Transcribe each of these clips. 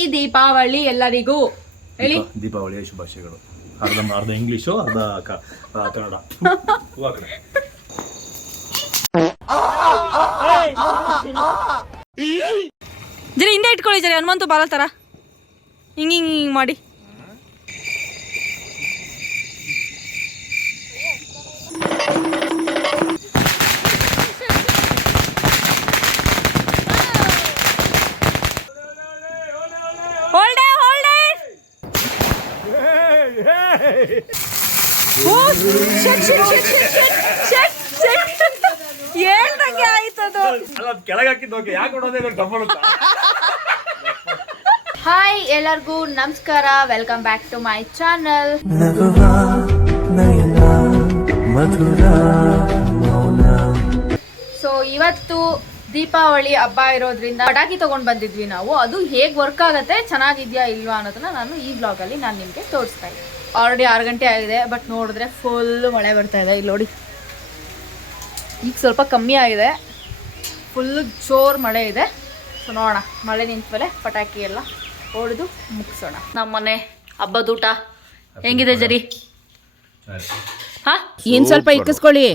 Happy Deepavali ಎಲ್ಲರಿಗೂ ಹೇಳಿ. ದೀಪಾವಳಿಯ ಶುಭಾಶಯಗಳು. ಅರ್ಧ ಇಂಗ್ಲಿಷು ಅರ್ಧ ಕನ್ನಡ. ಜರಿ ಹಿಂದೆ ಇಟ್ಕೊಳ್ಳಿ ಜರಿ, ಹನುಮಂತು ಬಾಲ ತರ ಹಿಂಗ್ ಹಿಂಗ್ ಹಿಂಗ್ ಮಾಡಿ. ಏನಂಗೆ ಆಯ್ತದು? ಹಾಯ್ ಎಲ್ಲರಿಗೂ ನಮಸ್ಕಾರ, welcome back to my channel. So ಇವತ್ತು ದೀಪಾವಳಿ ಹಬ್ಬ ಇರೋದ್ರಿಂದ ಪಟಾಕಿ ತಗೊಂಡ್ ಬಂದಿದ್ವಿ ನಾವು. ಅದು ಹೇಗೆ ವರ್ಕ್ ಆಗತ್ತೆ, ಚೆನ್ನಾಗಿದ್ಯಾ ಇಲ್ವಾ ಅನ್ನೋದನ್ನ ನಾನು ಈ ವ್ಲಾಗಲ್ಲಿ ನಾನು ನಿಮಗೆ ತೋರಿಸ್ತಾ ಇದ್ದೀನಿ. ಆಲ್ರೆಡಿ 6 ಗಂಟೆ ಆಗಿದೆ, ಬಟ್ ನೋಡಿದ್ರೆ ಫುಲ್ ಮಳೆ ಬರ್ತಾ ಇದೆ. ಇಲ್ಲಿ ನೋಡಿ, ಈಗ ಸ್ವಲ್ಪ ಕಮ್ಮಿ ಆಗಿದೆ, ಫುಲ್ಲು ಜೋರು ಮಳೆ ಇದೆ. ಸೊ ನೋಡೋಣ, ಮಳೆ ನಿಂತ ಮೇಲೆ ಪಟಾಕಿ ಎಲ್ಲ ಹೊಡೆದು ಮುಗಿಸೋಣ. ನಮ್ಮನೆ ಹಬ್ಬದ ಊಟ ಹೆಂಗಿದೆ ಜರಿ? ಹಾ, ಏನು ಸ್ವಲ್ಪ ಇಕ್ಕಿಸ್ಕೊಳ್ಳಿ.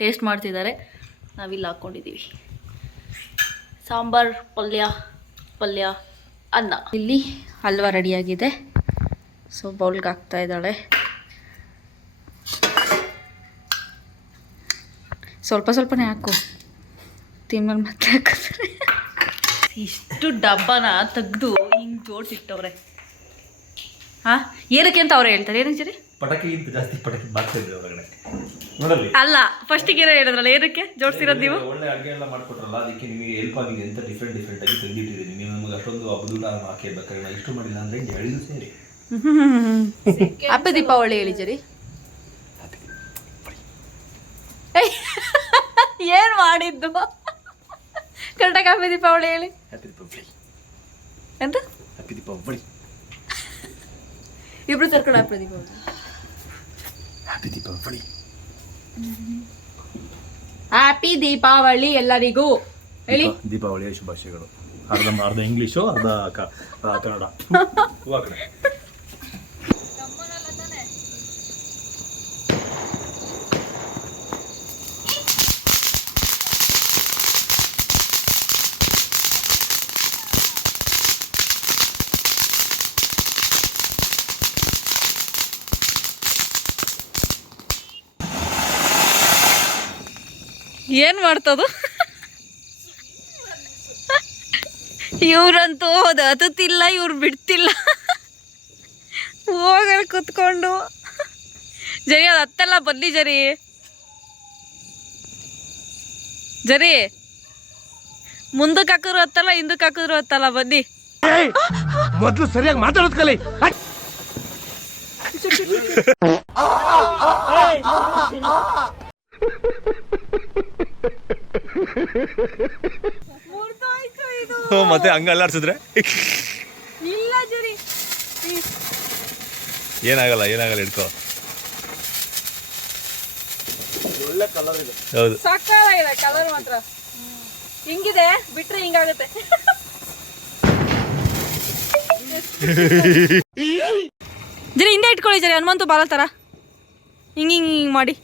ಟೇಸ್ಟ್ ಮಾಡ್ತಿದ್ದಾರೆ, ನಾವಿಲ್ಲಿ ಹಾಕ್ಕೊಂಡಿದ್ದೀವಿ ಸಾಂಬಾರ್, ಪಲ್ಯ, ಅನ್ನ. ಇಲ್ಲಿ ಹಲ್ವಾ ರೆಡಿಯಾಗಿದೆ. ಸೊ ಬೌಲ್ಗೆ ಹಾಕ್ತಾ ಇದ್ದಾಳೆ. ಸ್ವಲ್ಪನೇ ಹಾಕು, ತಿಮ್ಮಲ್ ಮತ್ತೆ ಹಾಕಿದ್ರೆ. ಇಷ್ಟು ಡಬ್ಬನ ತೆಗ್ದು ಹಿಂಗೆ ಜೋಡಿಸಿಟ್ಟವ್ರೆ. ಹಾಂ, ಏನಕ್ಕೆ ಅಂತ ಅವ್ರು ಹೇಳ್ತಾರೆ. ಏನಕ್ಕೆ ಸರಿ? ಪಟಾಕಿಗಿಂತ ಜಾಸ್ತಿ ಪಟಾಕಿ ಬಾಕ್ತಿದ್ದೆ ಹೊರಗಡೆ ನೋಡಲ್ಲಿ. ಅಲ್ಲ, ಫಸ್ಟಿಗೆ ಏನೋ ಹೇಳಿದ್ರಲ್ಲ, ಏನಕ್ಕೆ ಜೋಡಿಸಿರೋದು ನೀವು? ಒಳ್ಳೆ ಅಡುಗೆ ಎಲ್ಲ ಮಾಡ್ಕೊಟ್ರಲ್ಲ, ಅದಕ್ಕೆ ನಿಮಗೆ ಹೆಲ್ಪ್ ಆಗಿದೆ ಅಂತ ಡಿಫ್ರೆಂಟ್ ಆಗಿ ತೆಗೆದಿಟ್ಟಿದ್ದೀನಿ. ನೀವು ನಮಗೆ ಅಷ್ಟೊಂದು ಹಬ್ಬದ ಹಾಕಿರ್ಬೇಕಾದ್ರೆ ನಾವು ಇಷ್ಟು ಮಾಡಿಲ್ಲ ಅಂದರೆ ಹೇಳಿದ್ರು ಸೇರಿ. ಹ್ಯಾಪಿ ದೀಪಾವಳಿ ಹೇಳಿ ಜರಿ. ಏನ್ ಮಾಡಿದ್ದು? ಕರೆಕ್ಟಾಗಿ ಹ್ಯಾಪಿ ದೀಪಾವಳಿ ಹೇಳಿ. ಹ್ಯಾಪಿ ದೀಪಾವಳಿ ಎಂತ? ಹ್ಯಾಪಿ ದೀಪಾವಳಿ. ಇಬ್ರು ಸೇರ್ಕೊಂಡು happy Deepavali. Happy Deepavali. Happy Deepavali ಎಲ್ಲರಿಗೂ ಹೇಳಿ. ದೀಪಾವಳಿಯ ಶುಭಾಶಯಗಳು. ಅರ್ಧ ಇಂಗ್ಲಿಷು ಅರ್ಧ ಕನ್ನಡ. ಏನ್ ಮಾಡ್ತದು? ಇವ್ರಂತೂ ಹತ್ತುತ್ತಿಲ್ಲ, ಇವ್ರು ಬಿಡ್ತಿಲ್ಲ. ಹೋಗಲ್ ಕುತ್ಕೊಂಡು. ಜರಿ ಅದು ಹತ್ತಲ್ಲ, ಬನ್ನಿ ಜರಿ. ಮುಂದಕ್ಕೆ ಹಾಕಿದ್ರು ಹತ್ತಲ್ಲ, ಹಿಂದಕ್ಕೆ ಹಾಕಿದ್ರು ಹತ್ತಲ್ಲ, ಬನ್ನಿ. ಮೊದಲು ಸರಿಯಾಗಿ ಮಾತಾಡೋದ್ ಕಲಿ. ಮತ್ತೆ ಹಂಗ ಅಲ್ಲಾಡ್ಸಿದ್ರೆ ಇಲ್ಲ ಜರಿ, ಏನಾಗಲ್ಲ ಇಟ್ಕೋ. ಒಳ್ಳೆ ಕಲರ್ ಇದೆ. ಹೌದು, ಸಕ್ಕತ್ತಾಗಿದೆ ಕಲರ್ ಮಾತ್ರ. ಹಿಂಗಿದೆ ಬಿಟ್ರೆ ಹಿಂಗಾಗುತ್ತೆ. ಜರಿ ಹಿಂದೆ ಇಟ್ಕೊಳ್ಳಿ ಜರಿ, ಹನುಮಂತು ಬಾಲ ತರ ಹಿಂಗ್ ಹಿಂಗ್ ಹಿಂಗ್ ಮಾಡಿ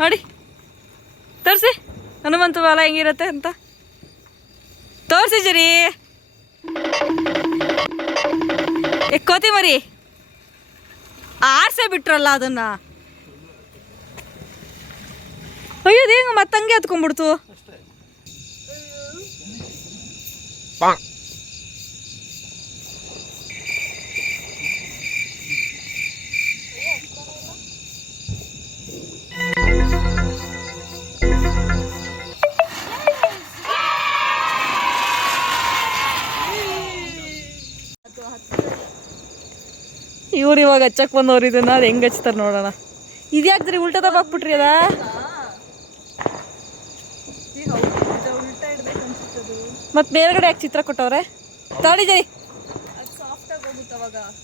ನೋಡಿ. ತೋರಿಸಿ ಹನುಮಂತು ಬಾಲ ಹೆಂಗಿರುತ್ತೆ ಅಂತ ತೋರಿಸಿ ಜರಿ. ಕೋತಿ ಮರಿ ಆರ್ಸೆ ಬಿಟ್ರಲ್ಲ ಅದನ್ನ. ಅಯ್ಯೋ, ಹೆಂಗ ಮತ್ತಂಗೆ ಹತ್ಕೊಂಡ್ಬಿಡ್ತು. ಇವ್ರು ಇವಾಗ ಹಚ್ಚಕ್ ಬಂದವ್ರು ಇದನ್ನ, ಅದು ಹೆಂಗ್ ಹಚ್ತಾರೆ ನೋಡೋಣ. ಇದ್ಯಾಕ್ರಿ ಉಲ್ಟಾ ತಪ್ಪ ಹಾಕ್ಬಿಟ್ರಿ ಅದ? ಮತ್ ಮೇಲ್ಗಡೆ ಯಾಕೆ ಚಿತ್ರ ಕೊಟ್ಟವ್ರೆ? ತಾಳಿ ಜೈ,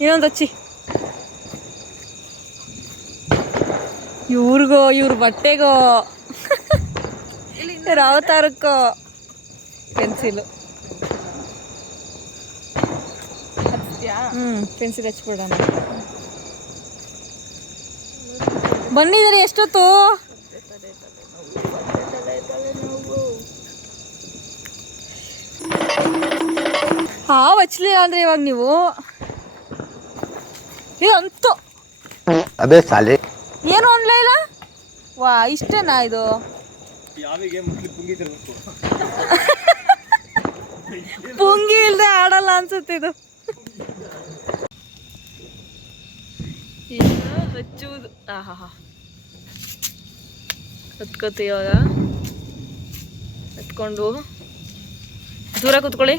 ಇನ್ನೊಂದು ಹಚ್ಚಿ. ಇವ್ರಿಗೋ, ಇವ್ರ ಬಟ್ಟೆಗೋ, ಅವತಾರಕ್ಕೋ ಪೆನ್ಸಿಲು. ಹಚ್ತೀಯಾ? ಪೆನ್ಸಿಲ್ ಹಚ್ಬಿಡೋಣ. ಬಂದಿದ್ದಾರೆ ಎಷ್ಟೊತ್ತು? ಹಾವು ಹಚ್ಲಿಲ್ಲ ಅಂದ್ರೆ ಇವಾಗ ನೀವು ಇದಂತೂ ಅಬೇ ಸಾಲೆ ಏನು ಅನ್ಲೇ ಇಲ್ಲ. ವಾ ಇಷ್ಟೇನಾ ಇದು? ಪುಂಗಿ ಇಲ್ದೆ ಆಡಲ್ಲ ಅನ್ಸುತ್ತೆ ಇದು. ಹಚ್ಚುವುದು ಹತ್ಕೋತಿ ಇವಾಗ. ಹತ್ಕೊಂಡು ದೂರ ಕೂತ್ಕೊಳ್ಳಿ.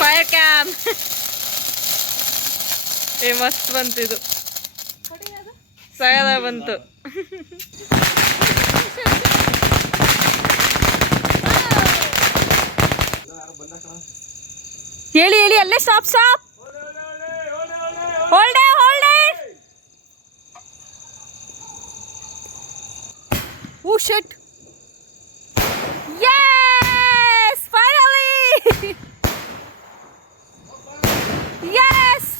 ಫೈರ್ ಕ್ಯಾಮ್ ಮಸ್ತ್ ಬಂತು ಇದು. ಸಗದ ಬಂತು. ಹೇಳಿ ಹೇಳಿ ಅಲ್ಲೇ stop stop. Hold oh shit. Yes finally. Yes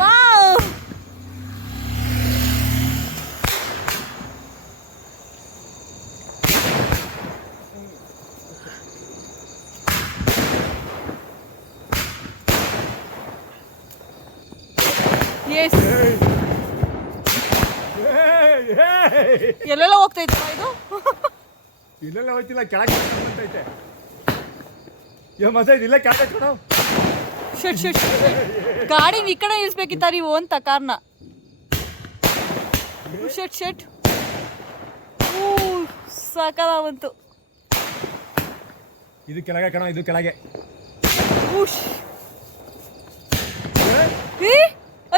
wow. Yes ಎಲ್ಲೆಲ್ಲ ಹೋಗ್ತೈತಲ್ಲ ಇದು. ಇಲ್ಲೆಲ್ಲ ಹೋಗ್ತಿಲ್ಲ, ಕೆಳಗೆ ಬಂತೈತೆ. ಮಸ ಇದಿಲ್ಲ ಕೆಳಗೆ ಹಚ್ಕೊಳವ್. ಶಟ್ ಗಾಡಿ ಈ ಕಡೆ ನಿಲ್ಸ್ಬೇಕಿತ್ತ ನೀವು ಅಂತ ಕಾರ್ನ. ಶಟ್ ಸಾಕಲ್ಲ ಬಂತು. ಇದು ಕೆಳಗೆ ಕಣ, ಇದು ಕೆಳಗೆ.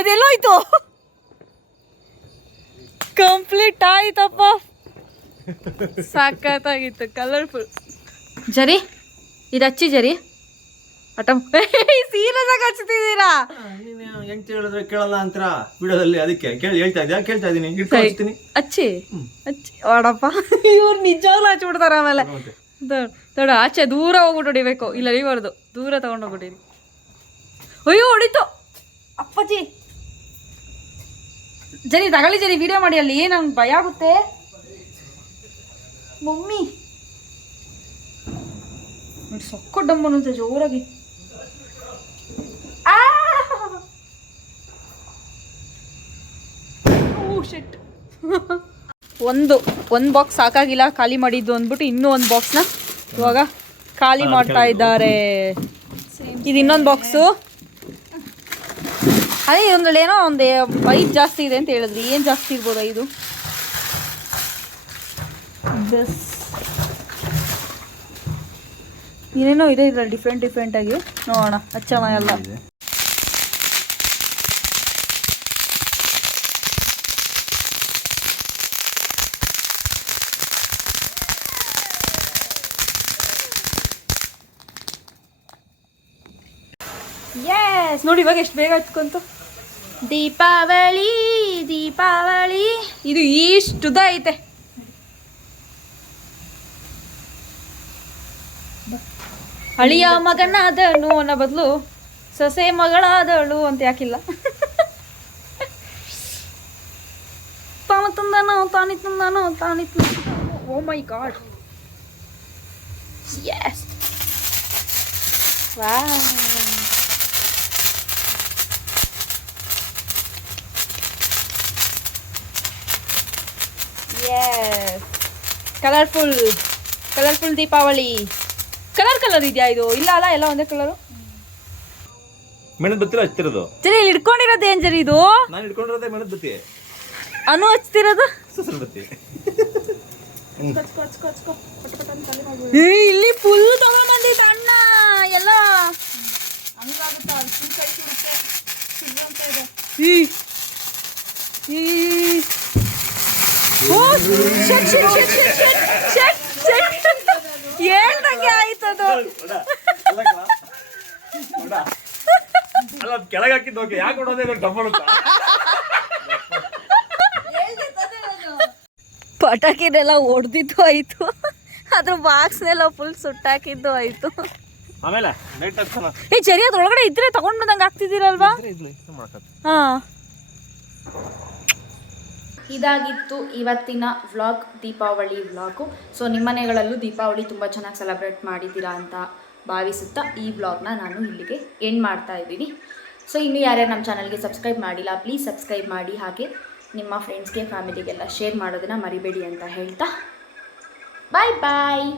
ಅದೆಲ್ಲೋಯ್ತು. ಕಂಪ್ಲೀಟ್ ಆಯ್ತಪ್ಪ. ಸಾಕಾಗಿತ್ತು, ಕಲರ್ಫುಲ್. ಜರಿ ಇದು ಹಚ್ಚಿ ಜರಿ. ಸೀರಿಯಸ್ ಆಗಿ ಹಚ್ತಿದ್ದೀರಾ? ನೀನು ಹೆಂಗ್ ಹೇಳಿದ್ರೆ ಕೇಳಲ್ಲ ಅಂತರ ವಿಡಿಯೋದಲ್ಲಿ, ಅದಕ್ಕೆ ಹೇಳ್ತಾ ಇದ್ದೀನಿ. ಹಚ್ಚಿ ವಾಡಪ್ಪ. ಇವ್ರು ನಿಜವಾಗ್ಲೂ ಹಚ್ಬಿಡ್ತಾರ. ಆಮೇಲೆ ದೊಡ್ಡ ಆಚೆ ದೂರ ಹೋಗ್ಬಿಟ್ಟು ಹೊಡಿಬೇಕು. ಇಲ್ಲ ಇವ್ರದ್ದು ದೂರ ತಗೊಂಡೋಗ್ಬಿಟ್ಟಿರಿ. ಅಯ್ಯೋ ಹೊಡಿತು ಅಪ್ಪಾಜಿ. ಜರಿ ತಗೊಳ್ಳಿ ಜರಿ, ವಿಡಿಯೋ ಮಾಡಿ. ಅಲ್ಲಿ ನಂಗೆ ಭಯ ಆಗುತ್ತೆ ಮಮ್ಮಿ. ಸೊಕ್ಕು ಡಮ್ಮನುತ್ತೆ ಜೋರಾಗಿ. ಒಂದು ಬಾಕ್ಸ್ ಸಾಕಾಗಿಲ್ಲ, ಖಾಲಿ ಮಾಡಿದ್ದು ಅಂದ್ಬಿಟ್ಟು ಇನ್ನೂ ಒಂದು ಬಾಕ್ಸ್ನ ಇವಾಗ ಖಾಲಿ ಮಾಡ್ತಾ ಇದ್ದಾರೆ. ಇದು ಇನ್ನೊಂದು ಬಾಕ್ಸು. ಅದೇ ಇದೊಂದ್ರಲ್ಲಿ ಏನೋ ಒಂದು 5 ಜಾಸ್ತಿ ಇದೆ ಅಂತ ಹೇಳಿದ್ರಿ. ಏನು ಜಾಸ್ತಿ ಇರ್ಬೋದು 5? ಬಸ್ ಏನೇನೋ ಇದೆ ಇದ್ರಲ್ಲಿ ಡಿಫ್ರೆಂಟ್ ಆಗಿ. ನೋಡೋಣ ಹಚ್ಚೋಣ ಎಲ್ಲ. ಯೆಸ್ ನೋಡಿ ಇವಾಗ ಎಷ್ಟು ಬೇಗ ಹಚ್ಕೊಂತು. ದೀಪಾವಳಿ ಇದು ಇಷ್ಟುದ ಐತೆ. ಅಳಿಯ ಮಗನಾದಳು ಅನ್ನೋ ಬದಲು ಸೊಸೆ ಮಗಳಾದಳು ಅಂತ ಯಾಕಿಲ್ಲ. ತಾನು ತಂದಾನೋ oh my god. Yes wow. Yes colourful Deepavali. Colour ಇದೆಯಾ ಇದು? ಇಲ್ಲ ಅಲ್ಲ, ಎಲ್ಲ ಒಂದೇ ಕಲರು. ಮೆಣದ ಬತ್ತಿ ಹಚ್ತಿರೋದು. ಸರಿ ಇಲ್ಲಿ ಇಟ್ಕೊಂಡಿರೋದು ಏನ್ ಜರಿ ಇದು? ನಾನು ಇಟ್ಕೊಂಡಿರೋದೇ ಮೆಣದ ಬತ್ತಿ. ಅನು ಹಚ್ತಿರೋದು ಸುಸಲ್ ಬತ್ತಿ. ಇಲ್ಲಿ ಫುಲ್ ತಗೊಂಡ್ಬಂದಿದ್ದ ಅಣ್ಣ ಎಲ್ಲ. ಹೇಳ್ದಂಗೆ ಆಯ್ತದು. ಕೆಳಗೆ ಹಾಕಿದ್ದು ಓಕೆ, ಯಾಕೆ ಕೊಡೋದೇ ಡಬ್ಬಲ್ ಅಂತ. ಪಟಾಕಿನೆಲ್ಲ ಹೊಡೆದಿದ್ದು ಆಯ್ತು. ಅದ್ರ ಬಾಕ್ಸ್ನೆಲ್ಲ ಫುಲ್ ಸುಟ್ಟಾಕಿದ್ದು ಆಯ್ತು. ಆಮೇಲೆ ಲೈಟ್ ಹಚ್ಚೋಣ. ಏ ಸರಿ, ಅದ್ರೊಳಗಡೆ ಇದ್ರೆ ತಗೊಂಡ್ ಬಂದಂಗೆ ಆಗ್ತಿದ್ದೀರಲ್ವಾ? ಹಾ, ಇದಾಗಿತ್ತು ಇವತ್ತಿನ ವ್ಲಾಗ್, ದೀಪಾವಳಿ ವ್ಲಾಗು. ಸೊ ನಿಮ್ಮನೆಗಳಲ್ಲೂ ದೀಪಾವಳಿ ತುಂಬ ಚೆನ್ನಾಗಿ ಸೆಲೆಬ್ರೇಟ್ ಮಾಡಿದ್ದೀರಾ ಅಂತ ಭಾವಿಸುತ್ತಾ ಈ ವ್ಲಾಗ್ನ ನಾನು ಇಲ್ಲಿಗೆ ಎಂಡ್ ಮಾಡ್ತಾ ಇದ್ದೀನಿ. ಸೊ ಇನ್ನು ಯಾರ್ಯಾರು ನಮ್ಮ ಚಾನಲ್ಗೆ ಸಬ್ಸ್ಕ್ರೈಬ್ ಮಾಡಿಲ್ಲ, ಪ್ಲೀಸ್ ಸಬ್ಸ್ಕ್ರೈಬ್ ಮಾಡಿ, ಹಾಗೆ ನಿಮ್ಮ ಫ್ರೆಂಡ್ಸ್ಗೆ ಫ್ಯಾಮಿಲಿಗೆಲ್ಲ ಶೇರ್ ಮಾಡೋದನ್ನು ಮರಿಬೇಡಿ ಅಂತ ಹೇಳ್ತಾ ಬಾಯ್ ಬಾಯ್.